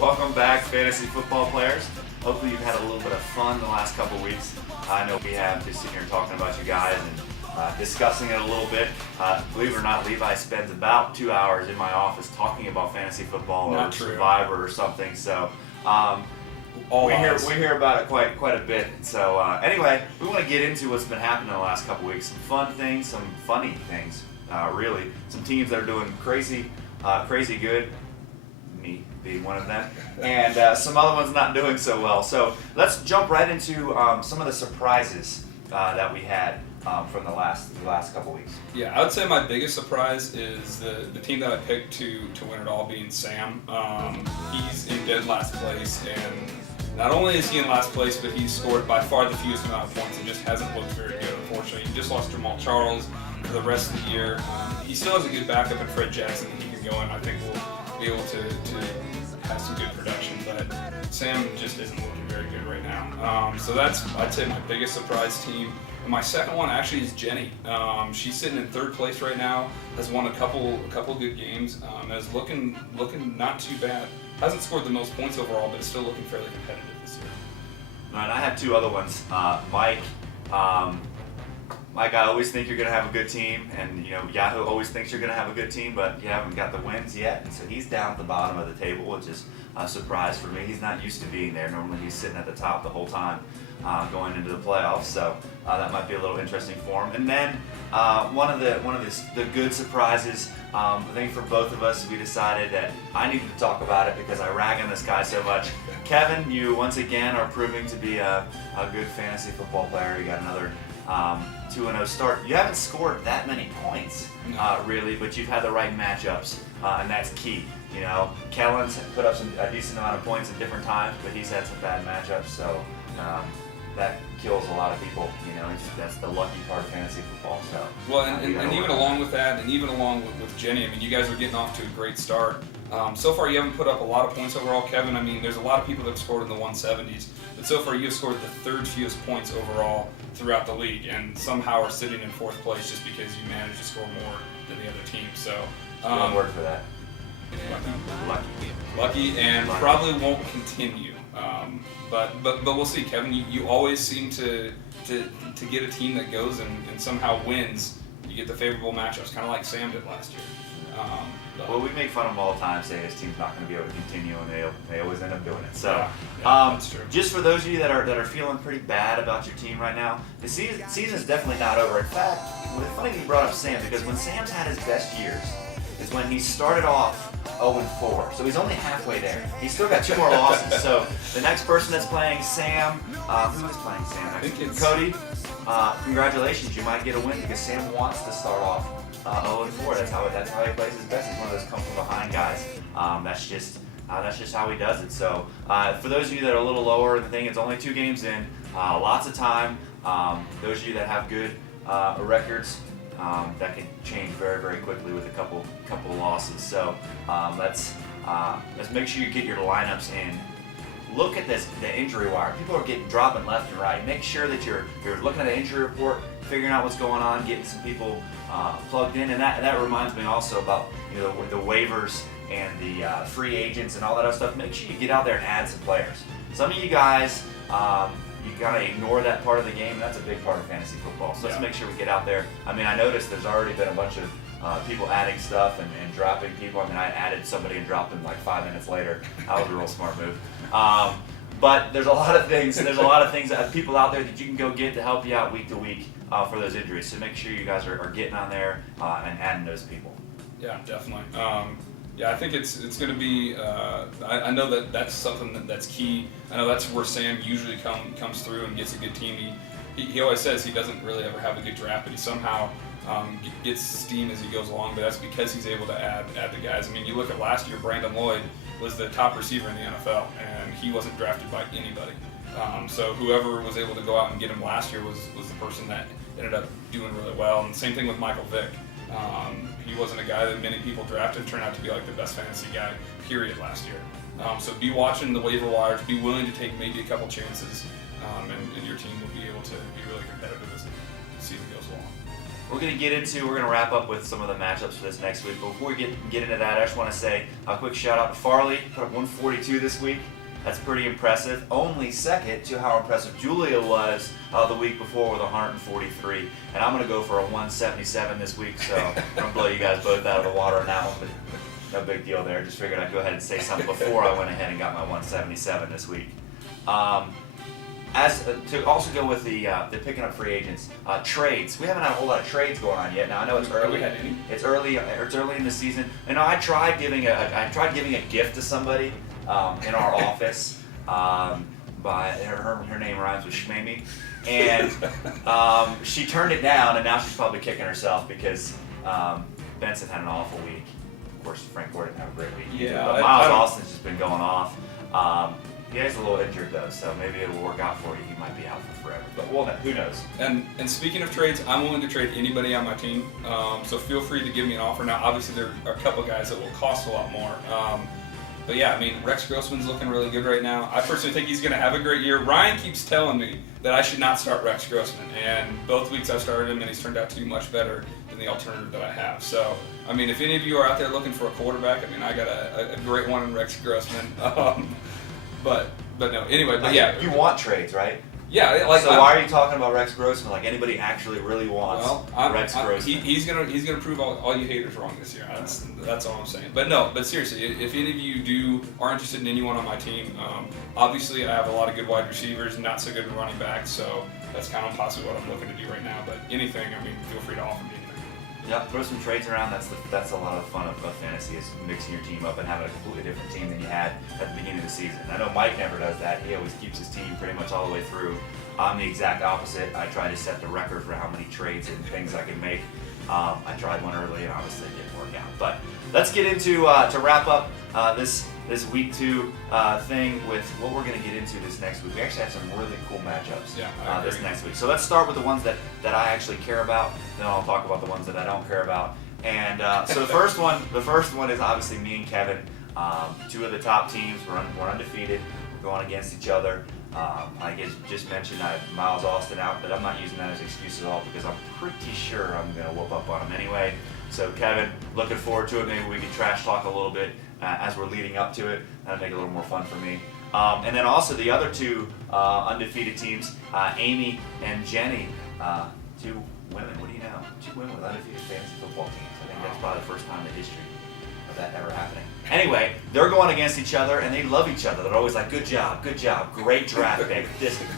Welcome back, fantasy football players. Hopefully you've had a little bit of fun the last couple weeks. I know we have, just sitting here talking about you guys and discussing it a little bit. Believe it or not, Levi spends about 2 hours in my office talking about fantasy football or Survivor or something. So we hear about it quite a bit. So anyway, we want to get into what's been happening the last couple weeks. Some fun things, some funny things, really. Some teams that are doing crazy good. Me being one of them, and some other ones not doing so well. So let's jump right into some of the surprises that we had from the last couple weeks. Yeah, I would say my biggest surprise is the team that I picked to win it all being Sam. He's in dead last place, and not only is he in last place, but he's scored by far the fewest amount of points and just hasn't looked very good, unfortunately. He just lost Jamal Charles for the rest of the year. He still has a good backup in Fred Jackson that he can go in. I think we'll be able to have some good production, but Sam just isn't looking very good right now. So that's, I'd say, my biggest surprise team. And my second one actually is Jenny. She's sitting in third place right now, has won a couple good games, and is looking not too bad. Hasn't scored the most points overall, but is still looking fairly competitive this year. All right, I have two other ones. Mike, I always think you're going to have a good team, and Yahoo always thinks you're going to have a good team, but you haven't got the wins yet, and so he's down at the bottom of the table, which is a surprise for me. He's not used to being there. Normally he's sitting at the top the whole time going into the playoffs, so that might be a little interesting for him. And then one of the good surprises, I think for both of us, we decided that I needed to talk about it because I rag on this guy so much. Kevin, you once again are proving to be a good fantasy football player. You got another 2-0 start. You haven't scored that many points, really, but you've had the right matchups, and that's key. Kellen's put up a decent amount of points at different times, but he's had some bad matchups, so that kills a lot of people. That's the lucky part of fantasy football. So well, and even along with that, and even along with Jenny, I mean, you guys are getting off to a great start. So far, you haven't put up a lot of points overall, Kevin. I mean, there's a lot of people that have scored in the 170s, but so far you've scored the third fewest points overall throughout the league, and somehow are sitting in fourth place just because you managed to score more than the other team. So one word for that. Lucky, and probably won't continue. But we'll see, Kevin. You always seem to get a team that goes and somehow wins. You get the favorable matchups, kind of like Sam did last year. Well, we make fun of him all the time, saying his team's not going to be able to continue, and they always end up doing it. So, that's true. Just for those of you that are feeling pretty bad about your team right now, the season's definitely not over. In fact, it's funny you brought up Sam, because when Sam's had his best years is when he started off 0-4. So he's only halfway there. He's still got 2 more losses. So the next person that's playing Sam, who is playing Sam? I think it's Cody. Congratulations, you might get a win because Sam wants to start off 0-4. That's how he plays his best. He's one of those come from behind guys. That's just how he does it. So for those of you that are a little lower in the thing, it's only 2 games in, lots of time. Those of you that have good records, that can change very, very quickly with a couple losses. So let's make sure you get your lineups in. Look at the injury wire. People are dropping left and right. Make sure that you're looking at the injury report, figuring out what's going on, getting some people plugged in. And that reminds me also about the waivers and the free agents and all that other stuff. Make sure you get out there and add some players. Some of you guys, you gotta ignore that part of the game. That's a big part of fantasy football. So let's make sure we get out there. I mean, I noticed there's already been a bunch of people adding stuff and dropping people. I mean, I added somebody and dropped them like 5 minutes later. That was a real smart move. But there's a lot of things. There's a lot of things that people out there that you can go get to help you out week to week for those injuries. So make sure you guys are getting on there and adding those people. Yeah, definitely. Yeah, I think it's going to be. I know that's something that's key. I know that's where Sam usually comes through and gets a good team. He always says he doesn't really ever have a good draft, but he somehow gets steam as he goes along. But that's because he's able to add the guys. I mean, you look at last year, Brandon Lloyd was the top receiver in the NFL, and he wasn't drafted by anybody. So whoever was able to go out and get him last year was the person that ended up doing really well. And same thing with Michael Vick. He wasn't a guy that many people drafted, turned out to be like the best fantasy guy, period, last year. So be watching the waiver wires, be willing to take maybe a couple chances, and your team will be able to be really competitive as the season goes along. we're gonna wrap up with some of the matchups for this next week. But before we get into that, I just want to say a quick shout out to Farley. Put up 142 this week. That's pretty impressive. Only second to how impressive Julia was the week before with 143. And I'm gonna go for a 177 this week. So I'm gonna blow you guys both out of the water on that one. But no big deal there. Just figured I'd go ahead and say something before I went ahead and got my 177 this week. To also go with the picking up free agents, trades. We haven't had a whole lot of trades going on yet. Now I know it's early. It's early in the season. And I tried giving a gift to somebody in our office. By her name rhymes with Shmamy, and she turned it down, and now she's probably kicking herself because Benson had an awful week. Of course, Frank Gordon had a great week. Yeah, but Miles Austin's just been going off. He is a little injured though, so maybe it will work out for you. He might be out for forever, but well, who knows? And speaking of trades, I'm willing to trade anybody on my team. So feel free to give me an offer. Now, obviously, there are a couple guys that will cost a lot more. But yeah, I mean, Rex Grossman's looking really good right now. I personally think he's going to have a great year. Ryan keeps telling me that I should not start Rex Grossman, and both weeks I've started him, and he's turned out to be much better than the alternative that I have. So, I mean, if any of you are out there looking for a quarterback, I mean, I got a great one in Rex Grossman. But no, anyway, but yeah. You want trades, right? Yeah, so why are you talking about Rex Grossman? Like anybody actually really wants Rex Grossman? He's gonna prove all you haters wrong this year. That's all I'm saying. But seriously, if any of you are interested in anyone on my team, obviously I have a lot of good wide receivers, not so good running backs, so that's kind of possibly what I'm looking to do right now. But anything, I mean, feel free to offer me anything. Yeah, throw some trades around. That's a lot of fun of fantasy, is mixing your team up and having a completely different team than you had at the beginning of the season. I know Mike never does that. He always keeps his team pretty much all the way through. I'm the exact opposite. I try to set the record for how many trades and things I can make. I tried one early and obviously it didn't work out. But let's get into to wrap up this week 2 thing with what we're going to get into this next week. We actually have some really cool matchups this next week. So let's start with the ones that I actually care about. Then I'll talk about the ones that I don't care about. And so the first one is obviously me and Kevin. 2 of the top teams. We're undefeated. We're going against each other. I just mentioned I have Miles Austin out, but I'm not using that as an excuse at all because I'm pretty sure I'm going to whoop up on him anyway. So Kevin, looking forward to it. Maybe we can trash talk a little bit as we're leading up to it. That'll make it a little more fun for me. And then also the other 2 undefeated teams, Amy and Jenny, 2 women. What do you know? 2 women with undefeated fantasy football teams. I think that's probably the first time in the history of that ever happening. Anyway, they're going against each other, and they love each other. They're always like, good job, great draft pick.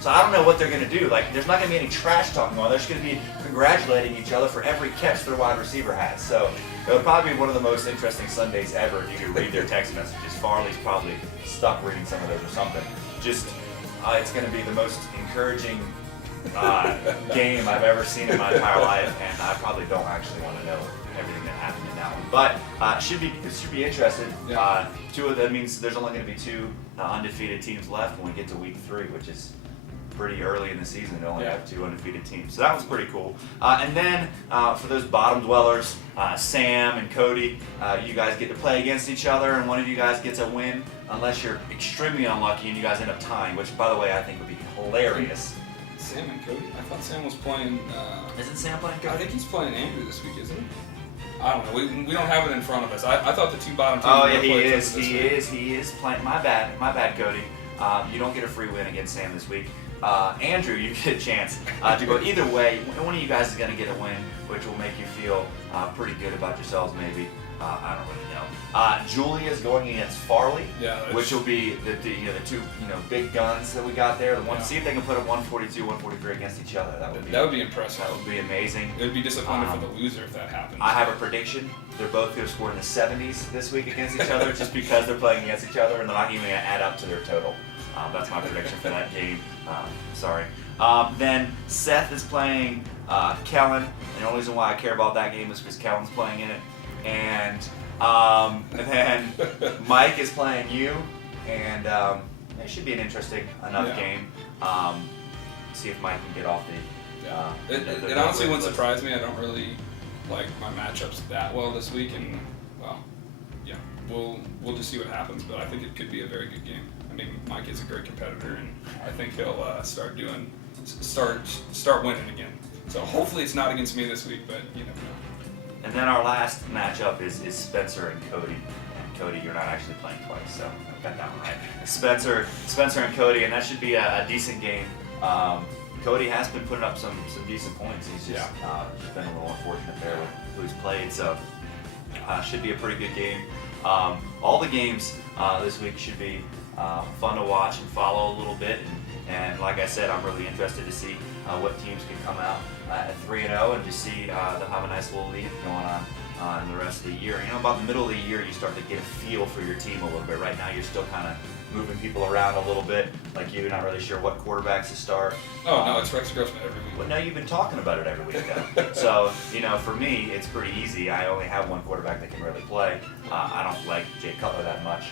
So I don't know what they're going to do. Like, there's not going to be any trash talking on. They're just going to be congratulating each other for every catch their wide receiver has. So it'll probably be one of the most interesting Sundays ever if you could read their text messages. Farley's probably stuck reading some of those or something. Just, it's going to be the most encouraging game I've ever seen in my entire life, and I probably don't actually want to know everything that happened in that one. But it should be interesting. Yeah. 2 of that means there's only going to be 2 undefeated teams left when we get to week 3, which is pretty early in the season to only have 2 undefeated teams. So that was pretty cool. And then for those bottom dwellers, Sam and Cody, you guys get to play against each other, and one of you guys gets a win, unless you're extremely unlucky and you guys end up tying, which, by the way, I think would be hilarious. Sam and Cody? I thought Sam was playing... Isn't Sam playing Cody? I think he's playing Andrew this week, isn't he? I don't know. We don't have it in front of us. I thought the 2 bottom teams were playing He is playing. My bad, Cody. You don't get a free win against Sam this week. Andrew, you get a chance to go either way. One of you guys is going to get a win, which will make you feel pretty good about yourselves, maybe. I don't really know. Julia's going against Farley, which will be the 2 big guns that we got there. See if they can put up 142, 143 against each other. That would be impressive. That would be amazing. It would be disappointing for the loser if that happens. I have a prediction. They're both going to score in the 70s this week against each other, just because they're playing against each other, and they're not even going to add up to their total. That's my prediction for that game. Sorry. Then Seth is playing Kellen, and the only reason why I care about that game is because Kellen's playing in it. And then Mike is playing you, and it should be an interesting enough game. See if Mike can get off the... It honestly wouldn't surprise me. I don't really like my matchups that well this week, and we'll just see what happens. But I think it could be a very good game. I mean, Mike is a great competitor, and I think he'll start winning again. So hopefully it's not against me this week, but you never know. And then our last matchup is Spencer and Cody. And Cody, you're not actually playing twice, so I got that one right. Spencer and Cody, and that should be a decent game. Cody has been putting up some decent points. He's just been a little unfortunate there with who he's played, so should be a pretty good game. All the games this week should be fun to watch and follow a little bit. And like I said, I'm really interested to see what teams can come out at 3-0 and just see they'll have a nice little lead going on in the rest of the year. You know, about the middle of the year, you start to get a feel for your team a little bit. Right now, you're still kind of moving people around a little bit, like you're not really sure what quarterbacks to start. Oh, no, it's Rex Grossman every week. Well, no, you've been talking about it every week, though. So, you know, for me, it's pretty easy. I only have one quarterback that can really play. I don't like Jay Cutler that much,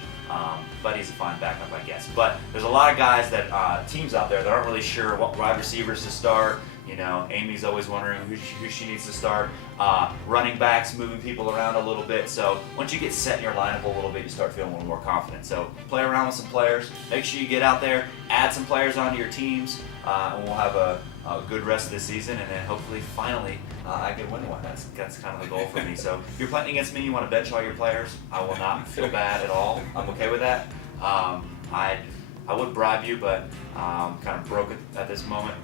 but he's a fine backup, I guess. But there's a lot of guys that, teams out there that aren't really sure what wide receivers to start. You know, Amy's always wondering who she needs to start. Running backs, moving people around a little bit. So once you get set in your lineup a little bit, you start feeling a little more confident. So play around with some players. Make sure you get out there, add some players onto your teams, and we'll have a good rest of the season. And then hopefully, finally, I can win one. That's kind of the goal for me. So if you're playing against me, you want to bench all your players. I will not feel bad at all. I'm okay with that. I would bribe you, but kind of broke it at this moment.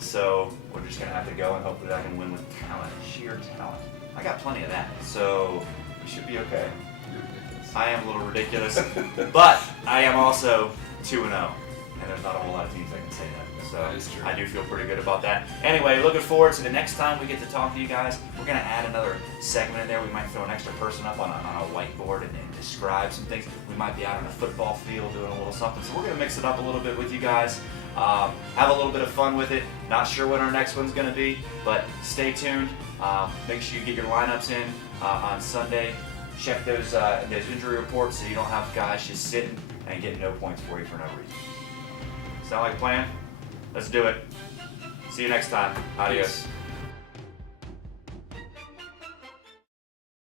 So we're just gonna have to go, and hopefully I can win with talent, sheer talent. I got plenty of that, so we should be okay. You're ridiculous. I am a little ridiculous, but I am also 2-0, and there's not a whole lot of teams that can say that. So That is true. I do feel pretty good about that. Anyway, looking forward to the next time we get to talk to you guys. We're gonna add another segment in there. We might throw an extra person up on a whiteboard and describe some things. We might be out on a football field doing a little something. So we're gonna mix it up a little bit with you guys. Have a little bit of fun with it. Not sure what our next one's going to be, but stay tuned. Make sure you get your lineups in on Sunday. Check those injury reports so you don't have guys just sitting and getting no points for you for no reason. Sound like a plan? Let's do it. See you next time. Adios. Peace.